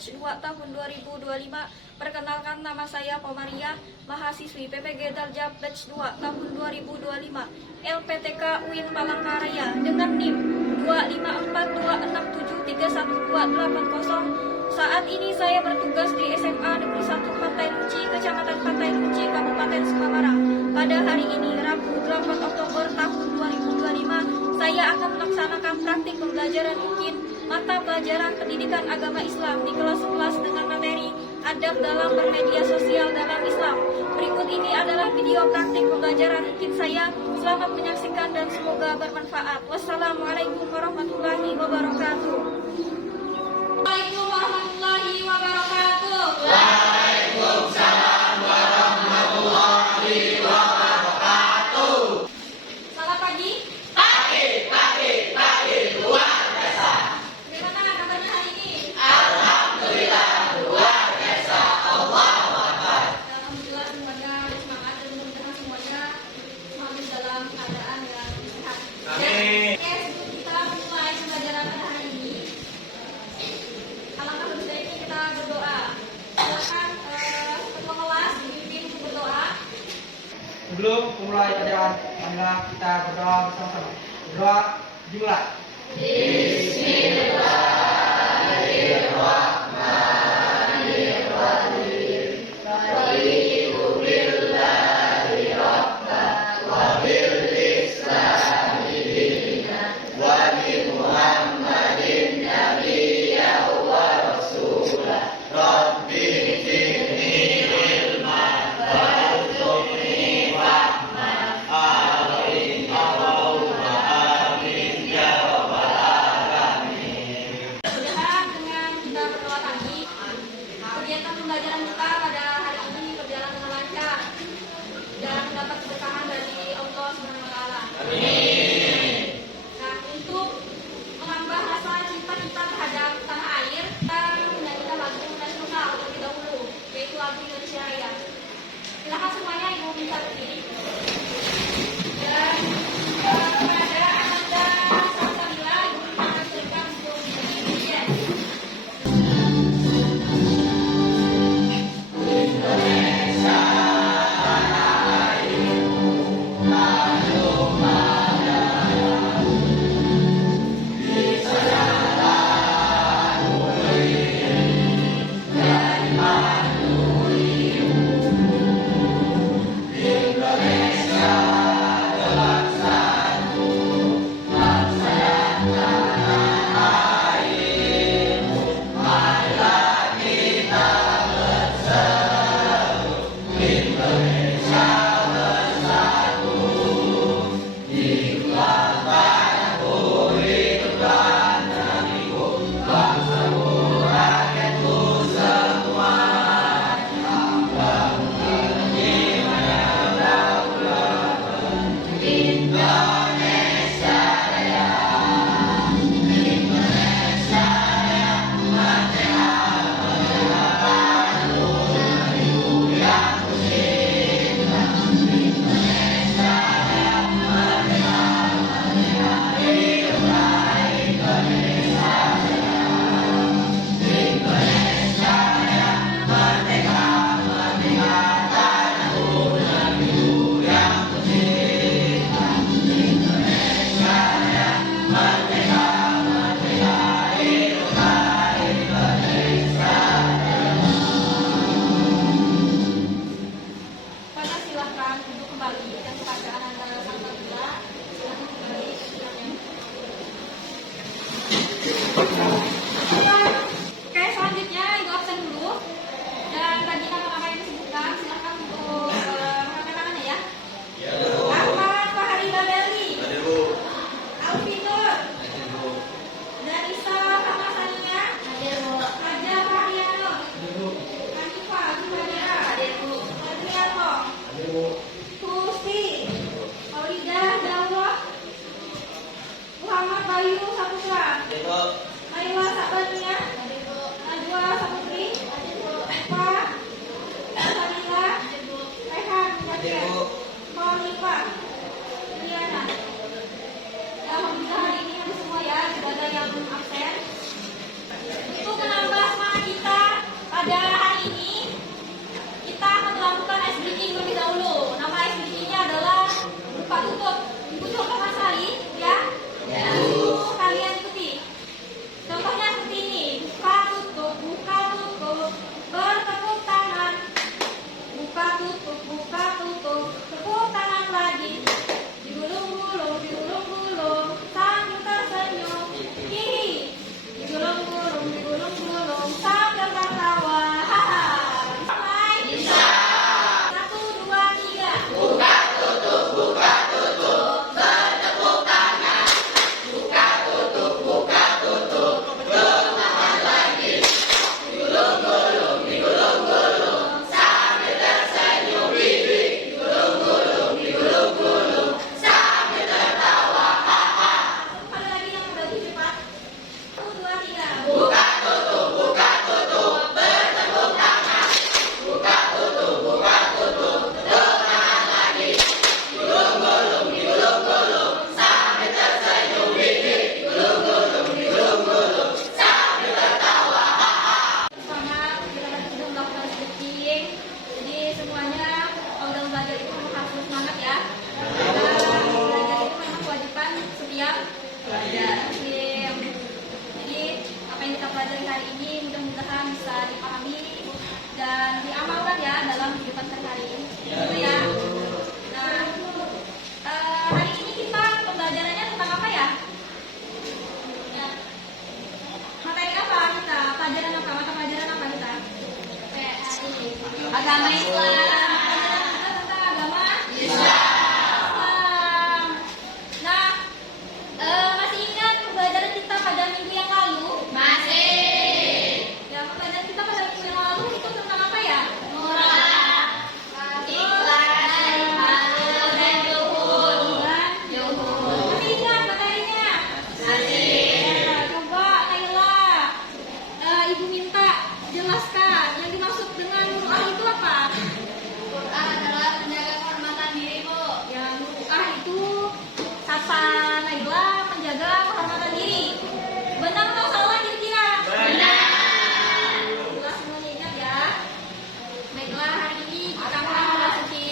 batch 2 tahun 2025. Perkenalkan, nama saya Pomaria, mahasiswi PPG Darjab batch 2 tahun 2025, LPTK UIN Palangkaraya dengan NIM 25426731280. Saat ini saya bertugas di SMA Negeri 1 Pantai Lunci, Kecamatan Pantai Lunci, Kabupaten Sumatera. Pada hari ini, Rabu 8 Oktober tahun 2025, saya akan melaksanakan praktik pembelajaran UKIN mata pelajaran pendidikan agama Islam di kelas 11 dengan materi adab dalam bermedia sosial dalam Islam. Berikut ini adalah video praktik pembelajaran UKIN saya. Selamat menyaksikan dan semoga bermanfaat. Wassalamualaikum warahmatullahi wabarakatuh. Waalaikumsalam warahmatullahi wabarakatuh. Waalaikumsalam warahmatullahi wabarakatuh. Selamat pagi. Pagi, luar biasa. Bagaimana kabarnya hari ini? Alhamdulillah, luar biasa. Allahu Akbar. Alhamdulillah, semoga semangat dan mudah-mudahan semuanya selalu dalam keadaan yang sehat. Amin. Oke, sebelum kita mulai pembelajaran pada hari ini, alangkah lebih baiknya kita berdoa. Silakan ketua kelas dipimpin untuk berdoa. Sebelum memulai pelajaran, marilah kita berdoa bersama-sama. Berdoa dimulai. Mudah-mudahan dengan kita berdoa tadi, kegiatan pembelajaran kita pada hari ini berjalan dengan lancar dan mendapat keberkahan dari Allah Subhanahu wa taala. Nah, untuk menambah rasa cinta kita terhadap tanah air, kita menyanyikan lagu nasional terlebih dahulu, yaitu lagu Indonesia Raya. Silakan semuanya ibu minta berdiri. Dan kepada Ananda Salsabila, ibu minta mengajarkan untuk Indonesia. Indonesia tanah airku, tak lupa Agama Islam. Kita tentang agama Islam. Nah, masih ingat pembelajaran kita pada minggu yang lalu? Masih. Ya, pembelajaran kita pada minggu yang lalu itu tentang apa ya? Moral. Ikhlas. Malu dan zuhud. Masih ingat materinya? Masih. Ya, coba Naila, Ibu minta jelaskan yang dimaksud dengan muruah itu apa? Quran adalah menjaga kehormatan diri, Bu. Yang muruah itu kata Naila menjaga kehormatan diri. Benar atau salah kira-kira? Benar. Jelas semuanya ingat ya. Baiklah, hari ini kita akan memasuki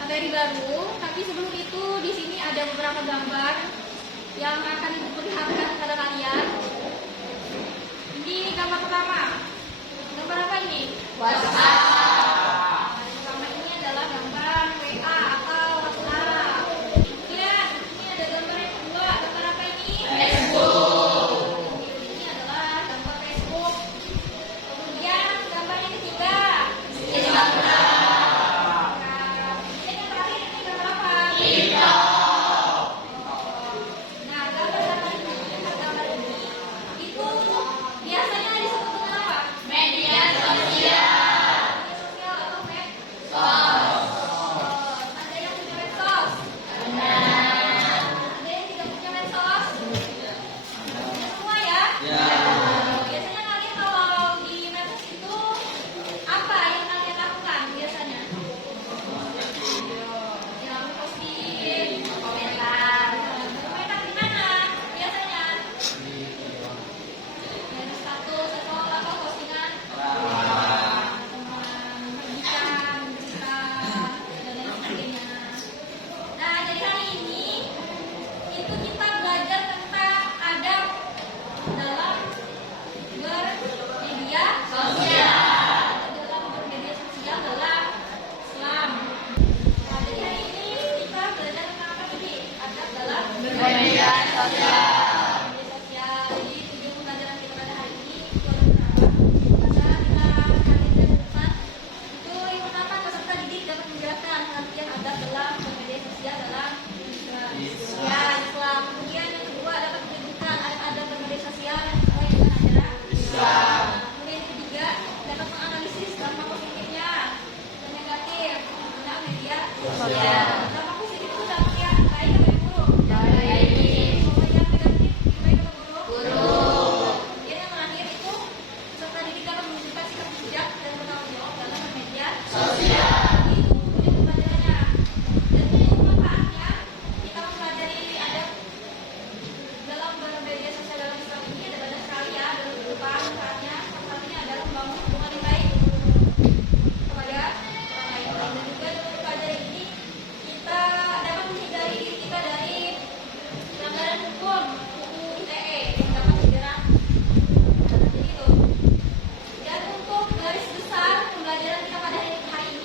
materi baru. Tapi sebelum itu di sini ada beberapa gambar yang akan diperlihatkan kepada kalian. Ini gambar pertama. Gambar apa ini? WhatsApp. Gambar ini adalah gambar WA atau WhatsApp. Kemudian ini ada gambar yang kedua. Gambar apa ini? Facebook. Ini adalah gambar Facebook. Kemudian gambar yang ketiga. Instagram. Nah, ini yang terakhir ini gambar apa? TikTok. Nah, gambar-gambar ini itu biasanya disebut dengan apa? Media sosial. Media sosial atau Sos. ada yang punya medsos? Benar. Ada yang tidak punya medsos? Punya semua ya? Ya. Biasanya kalian kalau di medsos itu apa yang kalian lakukan biasanya? Yang posting, komentar. Komentar di mana biasanya? Ya, di status atau postingan teman, pendidikan, berita, dan lain sebagainya. Nah, jadi hari ini itu kita belajar tentang adab dalam bermedia Sosial. dalam bermedia sosial dalam Islam. Nah, jadi hari ini kita belajar tentang apa tadi? Adab dalam Media sosial. media sosial. Jadi tujuan pembelajaran kita pada hari ini itu ada beberapa. Bisa kita lihat di depan. Itu yang pertama, peserta didik dapat menjelaskan pengertian adab dalam bermedia sosial dalam Islam. Ya, Islam. Kemudian yang kedua dapat menunjukkan adab bermedia sosial yang sesuai dengan ajaran Islam. Kemudian yang ketiga dapat menganalisis dampak positifnya dan negatif penggunaan media sosial. Dampak positif itu dampak yang baik atau yang buruk? Baik. Dampak yang negatif yang baik atau buruk? Buruk. Kemudian yang terakhir itu peserta didik dapat menunjukkan sikap bijak dan bertanggung jawab dalam bermedia Sosial. itu tujuan pembelajarannya. Dan itu manfaatnya kita mempelajari adab dalam bermedia sosial dalam Islam ini ada banyak sekali ya, ada beberapa manfaatnya. Salah satunya adalah membangun hubungan yang baik kepada orang lain. Dan juga dengan mempelajari ini kita dapat menghindari diri kita dari pelanggaran hukum ITE yang dapat dijerat. Jadi itu. Dan untuk garis besar pembelajaran kita pada hari ini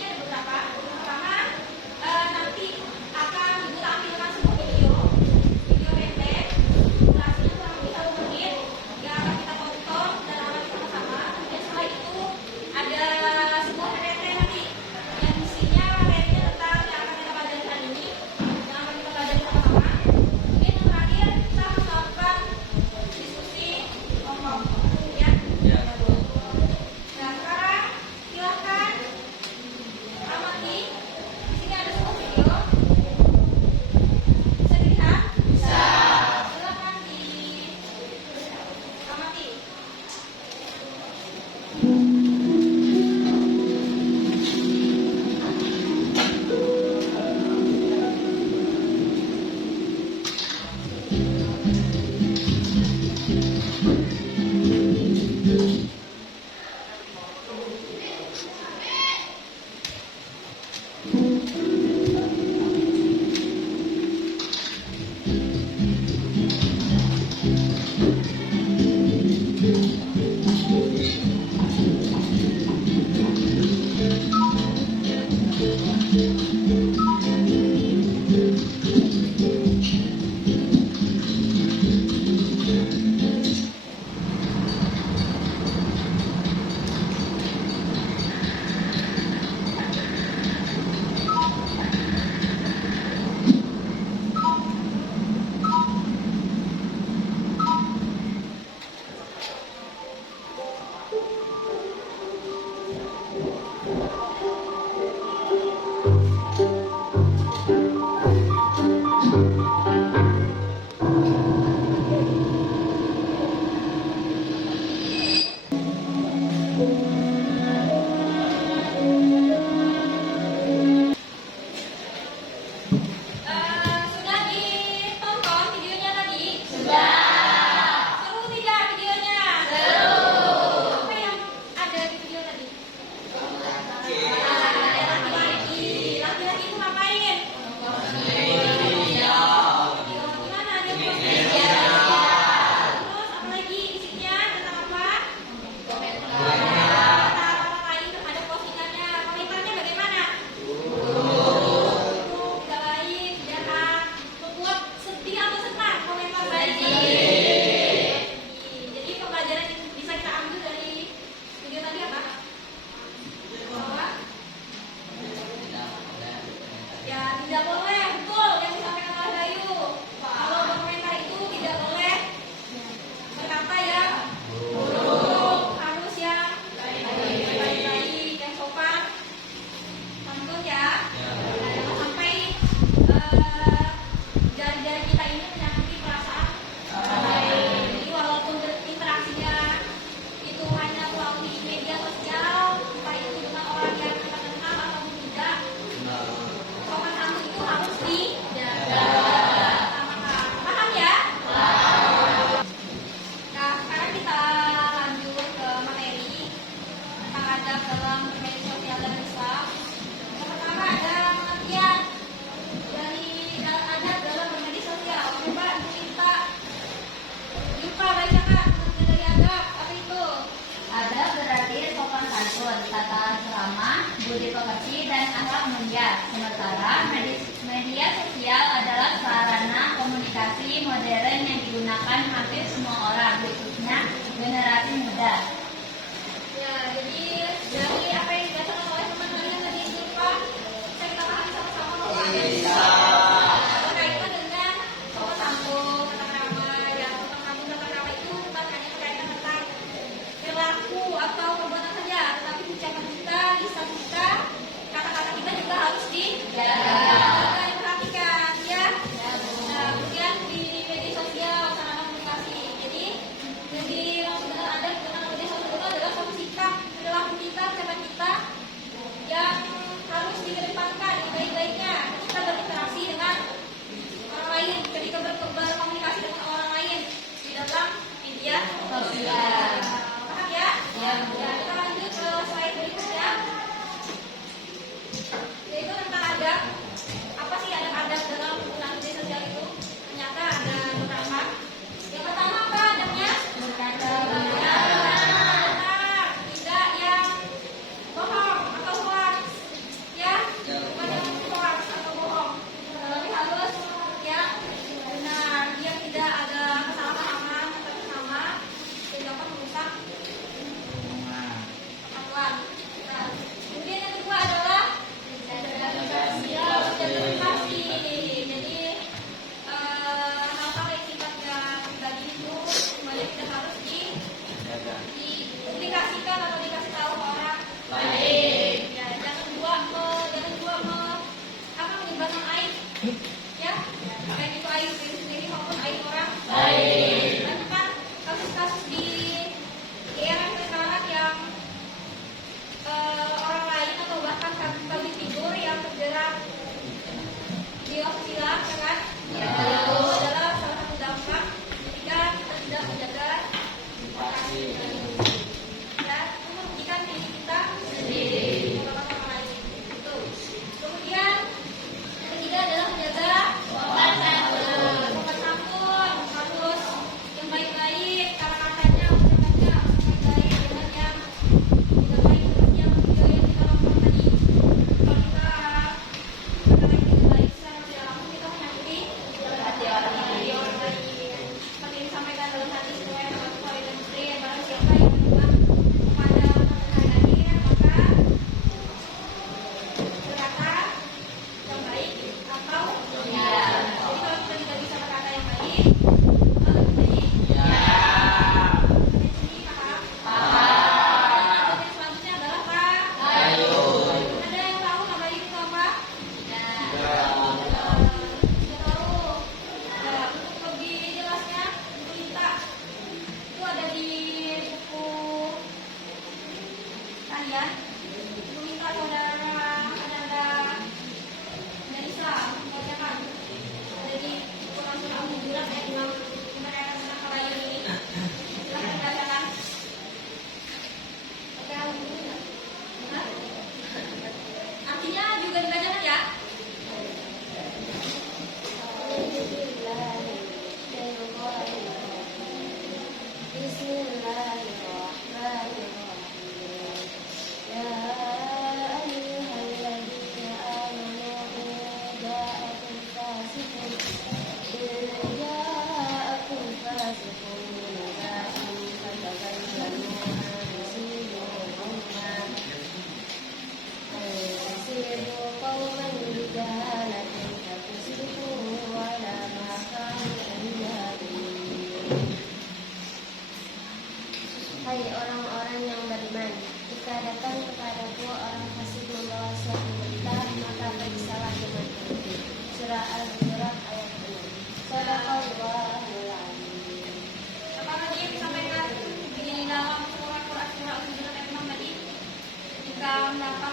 Sudah ditonton videonya tadi? Sudah. Seru tidak videonya? Seru. Apa yang ada di video tadi? Ada laki-laki. Laki-laki itu ngapain? Gimana ada posisinya? Terus apa lagi isinya? Tentang apa? Kata lain ada postingannya. Komentarnya bagaimana? Tidak baik, jahat, membuat sedih atau senang komentar sedih. Jadi pembelajaran yang bisa kita ambil dari video tadi apa? Bahwa ya tidak boleh, betul yang disampaikan oleh Bayu. Kalau berkomentar itu tidak boleh berkata ya buruk, harus yang baik-baik, yang sopan, santun ya. Nah, jangan sampai jari-jari kita ini menyakiti perasaan orang lain. Jadi walaupun berinteraksinya itu hanya melalui media sosial, entah itu dengan orang yang kita kenal atau tidak, sopan santun itu harus dijaga. Paham ya? Nah, sekarang kita lanjut ke materi tentang adab dalam media sosial dan Islam. Yang pertama ada pengertian dari adab dalam bermedia sosial. Coba kita bacakan pengertian dari adab. Apa itu? Adab berarti sopan santun, tata krama, budi pekerti, dan akhlak mulia. Sementara media sosial adalah sarana komunikasi modern yang digunakan hampir semua orang, khususnya generasi muda. Ya, jadi dari apa yang dibacakan oleh teman kalian tadi Zulfa, bisa kita pahami sama-sama bahwa ada berkaitan dengan sopan santun, tata krama. Ya, sopan santun, tata krama itu bukan hanya berkaitan tentang perilaku atau perbuatan saja, tetapi ucapan kita, lisan kita, kata-kata kita juga harus dijaga, diperhatikan ya. Nah, kemudian di media sosial sarana komunikasi. Jadi maksud dengan adab dengan media sosial itu adalah suatu sikap, perilaku kita, ucapan kita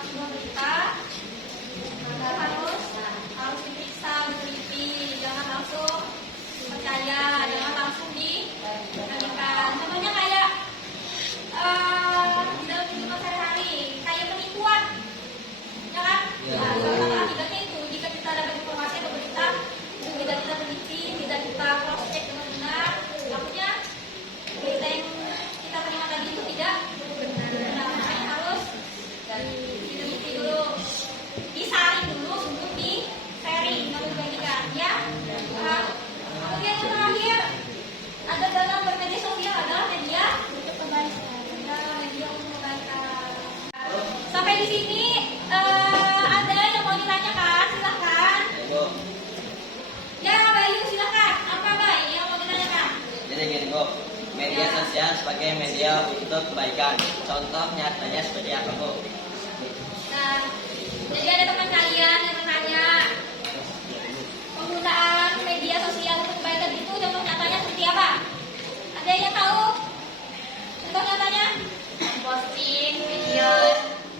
sebuah berita, maka harus diperiksa, diteliti, jangan langsung percaya, jangan langsung dikalikan. Contohnya kayak di dalam kehidupan sehari-hari, kayak penipuan, ya kan? Nah, salah satu akibatnya itu jika kita dapat informasi atau berita, tidak kita teliti, tidak kita cross check dengan benar, takutnya berita yang kita terima tadi itu tidak benar. Makanya harus diteliti dulu, disaring dulu sebelum di sharing, lalu dibagikan, ya. Kemudian yang terakhir ada dalam bermedia sosial adalah media untuk kebaikan. Media untuk kebaikan. Sampai di sini ada yang mau ditanyakan, silahkan. Ya, Bayu, silahkan. Apa Bay yang mau ditanyakan? Jadi gini Bu, media sosial sebagai media untuk kebaikan. Contoh nyatanya seperti apa Bu? Nah, jadi ada teman kalian yang bertanya penggunaan media sosial untuk kebaikan itu contoh nyatanya seperti apa? Ada yang tahu? Contoh nyatanya? Posting video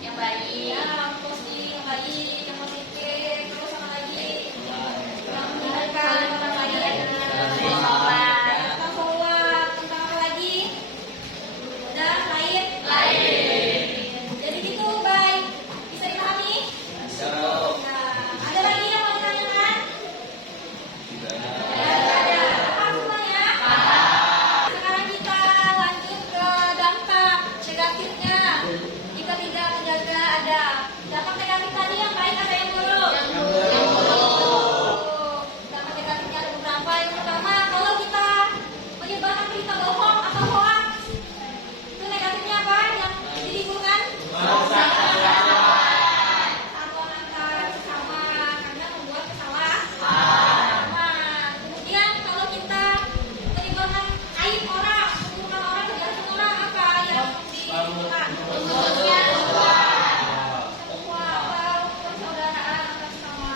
yang baik. Ya, posting yang baik, yang positif, terus sama lagi yang menyenangkan orang lain. Tentang sholat, tentang apa lagi? Dan lain. Jadi gitu, baik. Bisa dipahami? Nah, ada lagi yang mau ditanyakan? Ya, ada. Paham semuanya? Sekarang kita lanjut ke dampak negatifnya jika tidak menjaga adab. Dampak negatif tadi yang baik ada yang buruk? Dampak negatifnya ada beberapa. Yang pertama, kalau kita menyebarkan berita bohong atau hoax, itu negatifnya apa yang ditimbulkan? Persatuan antar sesama karena membuat kesalahan. Kemudian kalau kita menyebarkan aib orang, keburukan orang, kejahatan orang, apa yang ditimbulkan? Semua apa persaudaraan antar sesama.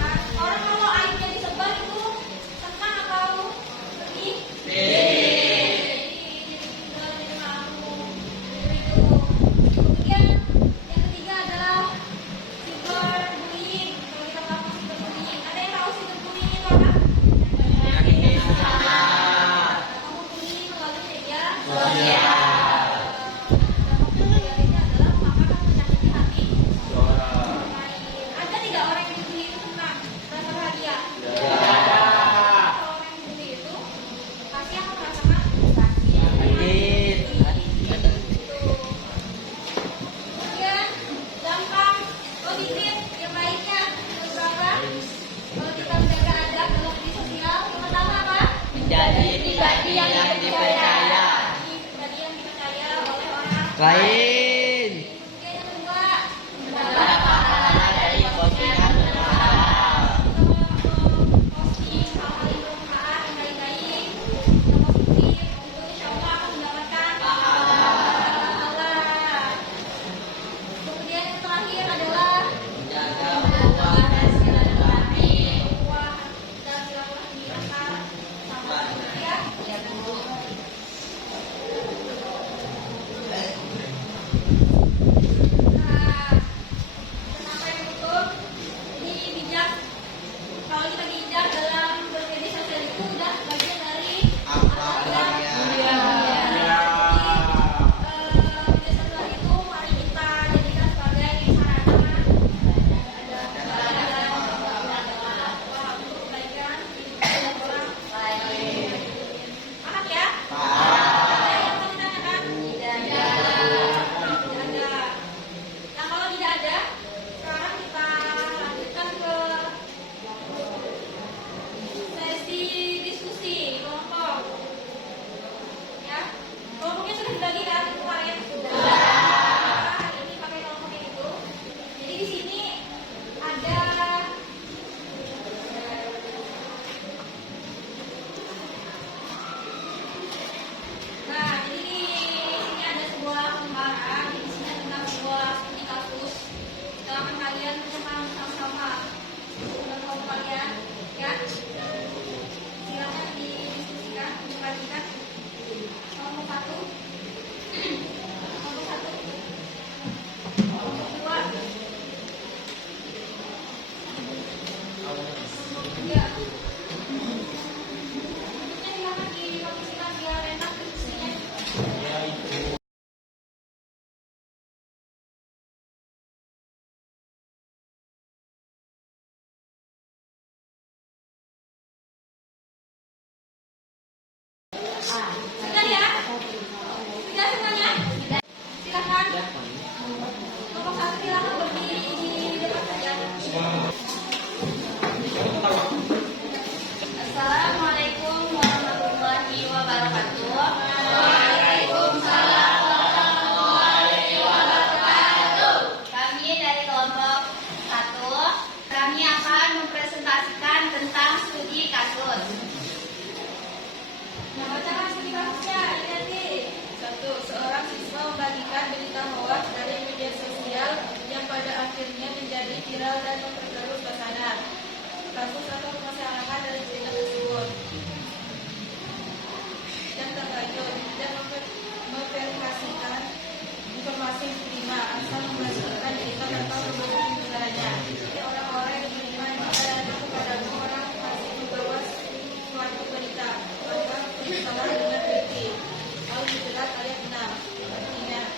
Nah, orang kalau aibnya disebar itu senang atau sedih? Jadi malu. Itu. Kemudian yang ketiga adalah cyberbullying. Kalau kita tahu cyberbullying, ada yang tahu cyberbullying itu apa? Kamu bullying melalui media sosial. Ini adalah mengatakan menyakiti hati orang lain. Ada tidak orang yang dibully itu senang, merasa bahagia? Kalau orang yang dibully itu pasti akan merasakan sakit. Kemudian dampak positif yang lainnya beberapa. Kalau kita menjaga adab dalam media sosial, yang pertama apa? Menjadi pribadi yang dipercaya. Pribadi yang dipercaya oleh orang Lain. Kemudian yang kedua, Mendapat pahala dari postingan berpahala. posting hal-hal yang bermanfaat, yang baik-baik, yang positif, itu insya Allah akan mendapatkan pahala. Kemudian yang terakhir adalah Menjaga ukhuwah dan silaturahmi. ukhuwah dan silaturahmi antar sama manusia. Assalamualaikum warahmatullahi wabarakatuh. Waalaikumsalam warahmatullahi wabarakatuh. Kami dari kelompok 1, kami akan mempresentasikan tentang studi kasus. Bacakan studi kasusnya, Inati. 1. Seorang siswa membagikan berita hoaks dari media sosial yang pada akhirnya menjadi viral dan memperkeruh suasana. Kasus atau permasalahan dari cerita tersebut. Yang terlanjur tidak memverifikasikan informasi yang diterima asal membagikan cerita tanpa berbagai negaranya. Orang-orang yang menerima datang kepadamu orang masih membawa suatu berita, maka periksalah dengan teliti. Hal jelas alias benar. Ingat,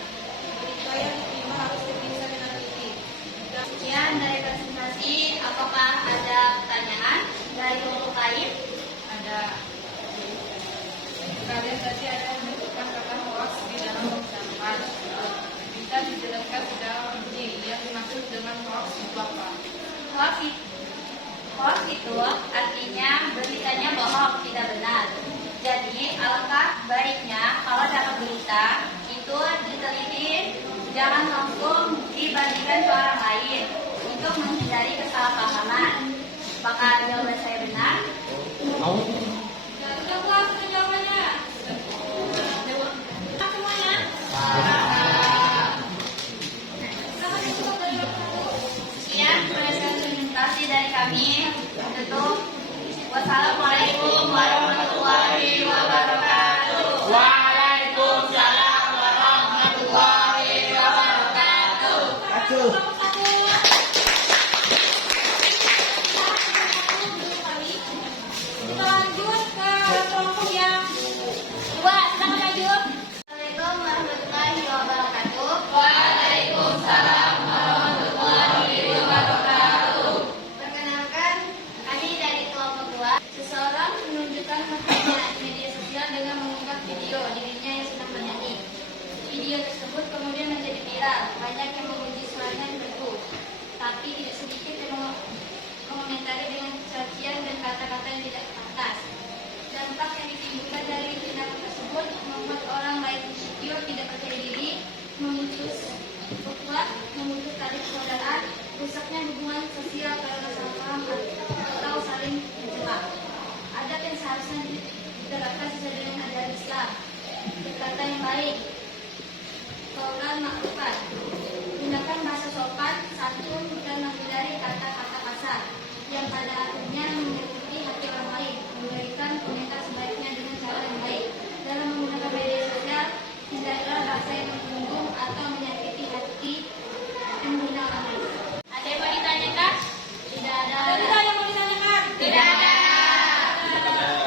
berita yang diterima harus diperiksa dengan teliti. Sekian dari presentasi. Apakah ada pertanyaan dari kelompok lain? Ada. Kalian tadi ada menyebutkan kata hoax di dalam ucapan. Bisa dijelaskan secara rinci yang dimaksud dengan hoax itu apa? Hoax itu artinya beritanya bohong, tidak benar. Jadi alangkah baiknya kalau dapat berita itu diteliti, jangan langsung dibagikan ke orang lain untuk menghindari kesalahpahaman. Apakah jawaban saya benar? Sudah puas dengan jawabannya? Semuanya? Selamat untuk dari Sekian presentasi dari kami. Tutup. Wassalamualaikum warahmatullahi wabarakatuh. Waalaikumsalam warahmatullahi wabarakatuh. Kita lanjut ke kelompok yang 2. Silakan lanjut. Assalamualaikum warahmatullahi wabarakatuh. Waalaikumsalam warahmatullahi wabarakatuh. Perkenalkan, kami dari kelompok 2. Seseorang menunjukkan fotonya di media sosial dengan mengunggah video dirinya yang sedang bernyanyi. Video tersebut kemudian menjadi viral. Banyak yang memuji suaranya yang merdu, tapi tidak sedikit yang mengomentari dengan cacian dan kata-kata yang tidak pantas. Dampak yang ditimbulkan dari tindakan tersebut membuat orang lain di video tidak percaya diri, memutus ukhuwah, memutus tali persaudaraan, rusaknya hubungan sosial karena salah paham atau saling mencela. Adab yang seharusnya diterapkan sesuai dengan ajaran Islam. Berkata yang baik, qaulan ma'rufan. Gunakan bahasa sopan, santun, dan menghindari kata-kata kasar yang pada akhirnya menyakiti hati orang lain. Memberikan komentar sebaiknya dengan cara yang baik. Dalam menggunakan media sosial, hindarilah bahasa yang menyinggung atau menyakiti hati pengguna orang lain. Ada yang mau ditanyakan? Tidak ada. Ada yang mau ditanyakan? Tidak ada.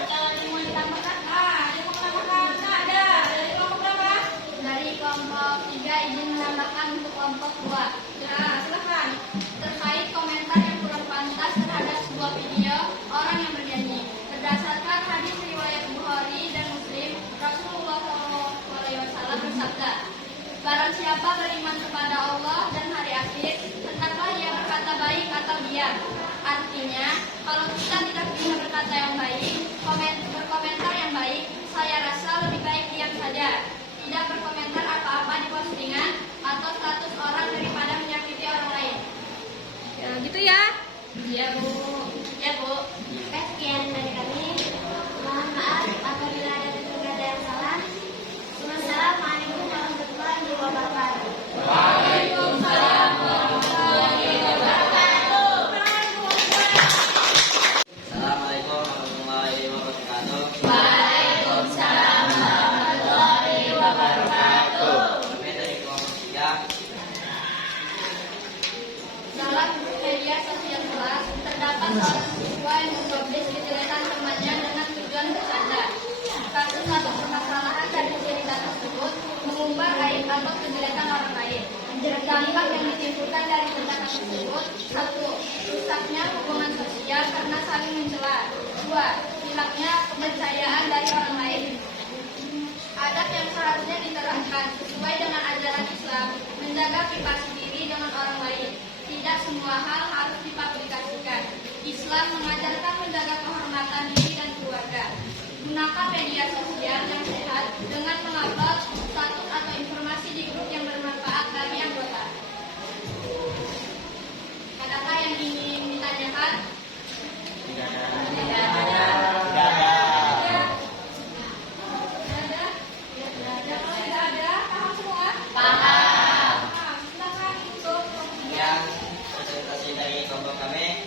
Kalau ada yang mau ditambahkan? Ada yang mau menambahkan? Ada. Dari kelompok berapa? Dari kelompok 3 izin menambahkan untuk kelompok 2. Ya, silakan. Terkait komentar yang kurang pantas terhadap sebuah video orang yang bernyanyi. Berdasarkan hadis riwayat Bukhari dan Muslim, Rasulullah SAW bersabda, barang siapa beriman kepada Allah dan hari akhir, hendaklah ia berkata baik atau diam. Artinya, kalau kita tidak bisa berkata yang baik, berkomentar yang baik, saya rasa lebih baik diam saja. Tidak berkomentar apa-apa di postingan atau status orang daripada menyakiti orang lain. Ya, gitu ya. Iya Bu. Ya Bu. Sekian dari kami. Mohon maaf apabila ada kata yang salah. Wassalamualaikum warahmatullahi wabarakatuh. Waalaikumsalam warahmatullahi wabarakatuh. Assalamualaikum warahmatullahi wabarakatuh. Waalaikumsalam warahmatullahi wabarakatuh. Kami dari kelompok 3. Dalam media sosial kelas terdapat seorang siswa yang mempublish kejelekan temannya dengan tujuan bercanda. Kasus atau permasalahan dari cerita tersebut mengumbar aib atau kejelekan orang lain. Dampak yang ditimbulkan dari tindakan tersebut: 1. Rusaknya hubungan sosial karena saling mencela. 2. Hilangnya kepercayaan dari orang lain. Adab yang seharusnya diterapkan sesuai dengan ajaran Islam, menjaga privasi diri dengan orang lain, tidak semua hal harus dipublikasikan. Islam mengajarkan menjaga kehormatan diri dan keluarga. Gunakan media sosial yang sehat dengan mengupload status atau informasi di grup yang bermanfaat bagi anggota. Adakah yang ingin ditanyakan? Tidak ada. Tidak ada. Tidak ada. Kalau tidak ada, paham semua? Paham. Silakan untuk Yang presentasi dari kelompok kami.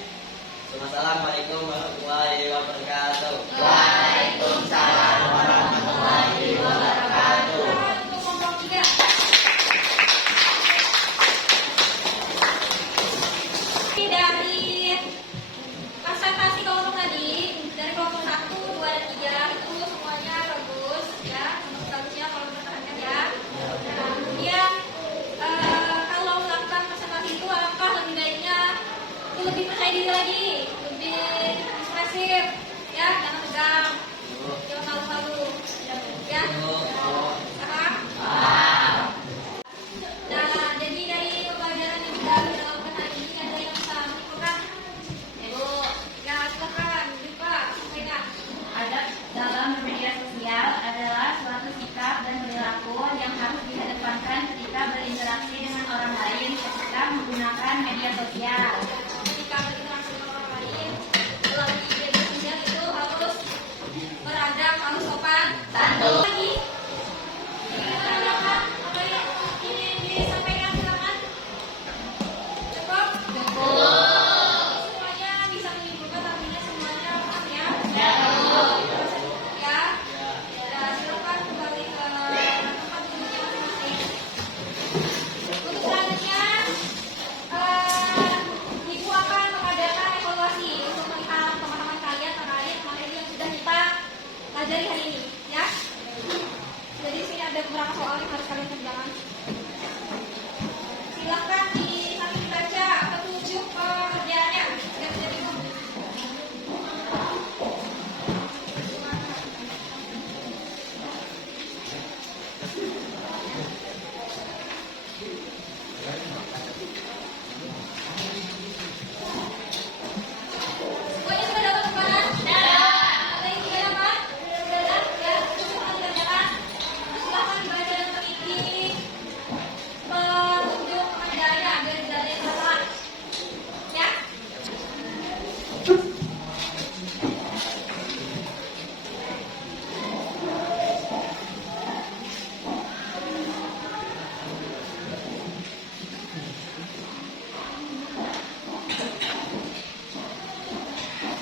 Assalamualaikum warahmatullahi wabarakatuh. Waalaikumsalam warahmatullahi wabarakatuh. Untuk kelompok 3. Dari presentasi kelompok tadi, dari kelompok 1, 2, dan 3 itu semuanya bagus ya, bagusnya kalau diperhatikan ya. Nah, kemudian kalau melakukan presentasi itu alangkah lebih baiknya itu lebih percaya diri lagi, lebih ekspresif ya, jangan tegang, jangan malu-malu ya. Paham? Nah, jadi dari pembelajaran yang kita lakukan hari ini ada yang bisa menyimpulkan? Ibu, ya silakan, Diva, sampaikan. Adab dalam bermedia sosial adalah suatu sikap dan perilaku yang harus dikedepankan ketika berinteraksi dengan orang lain ketika menggunakan media sosial. Ketika berinteraksi dengan orang lain melalui media sosial itu harus beradab, harus sopan, Santun. lagi. Ingin menanyakan apa yang ingin disampaikan, silakan. Cukup? Semuanya bisa menyimpulkan artinya semuanya paham ya? Ya. Ya, silakan kembali ke tempat duduknya masing-masing. Untuk selanjutnya, Ibu akan mengadakan evaluasi untuk melihat teman-teman kalian terkait materi yang sudah kita pelajari hari ini, ya. Jadi di sini ada beberapa soal yang harus kalian kerjakan. Silakan sambil dibaca petunjuk pekerjaannya. Dan jadi semuanya sudah dapat tempanan? Ada yang tidak dapat? Sudah? Ya, silakan dikerjakan. Silakan dibaca dan teliti petunjuk pekerjaannya biar tidak ada yang salah. Ya.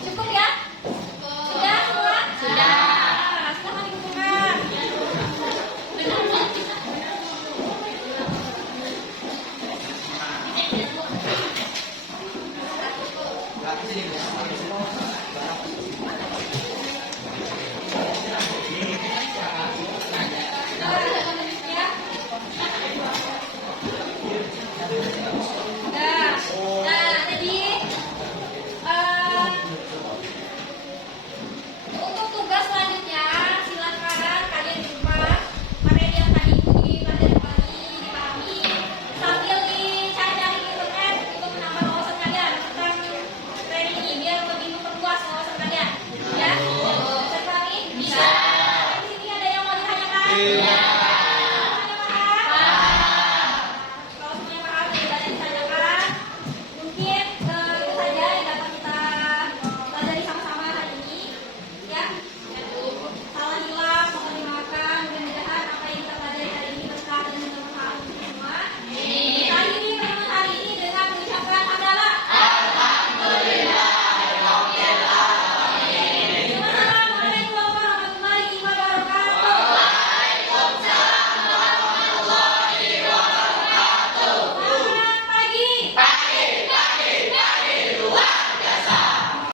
Cukup ya? Sudah semua? Sudah. Silakan dikumpulkan. Berarti sini, Bu.